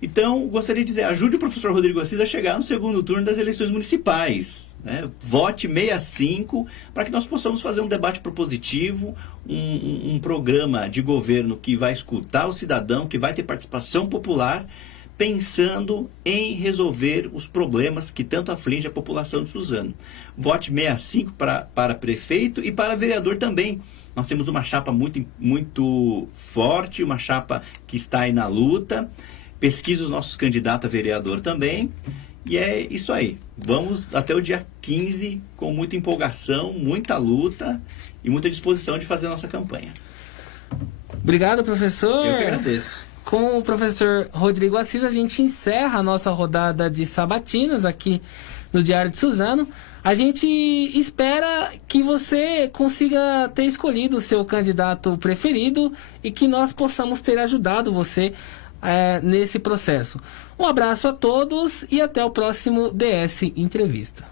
Então, gostaria de dizer, ajude o professor Rodrigo Assis a chegar no segundo turno das eleições municipais. Né? Vote 65 para que nós possamos fazer um debate propositivo, um programa de governo que vai escutar o cidadão, que vai ter participação popular, pensando em resolver os problemas que tanto afligem a população de Suzano. Vote 65 para prefeito e para vereador também. Nós temos uma chapa muito forte, uma chapa que está aí na luta. Pesquisa os nossos candidatos a vereador também. E é isso aí. Vamos até o dia 15 com muita empolgação, muita luta e muita disposição de fazer a nossa campanha. Obrigado, professor. Eu que agradeço. Com o professor Rodrigo Assis, a gente encerra a nossa rodada de sabatinas aqui no Diário de Suzano. A gente espera que você consiga ter escolhido o seu candidato preferido e que nós possamos ter ajudado você nesse processo. Um abraço a todos e até o próximo DS Entrevista.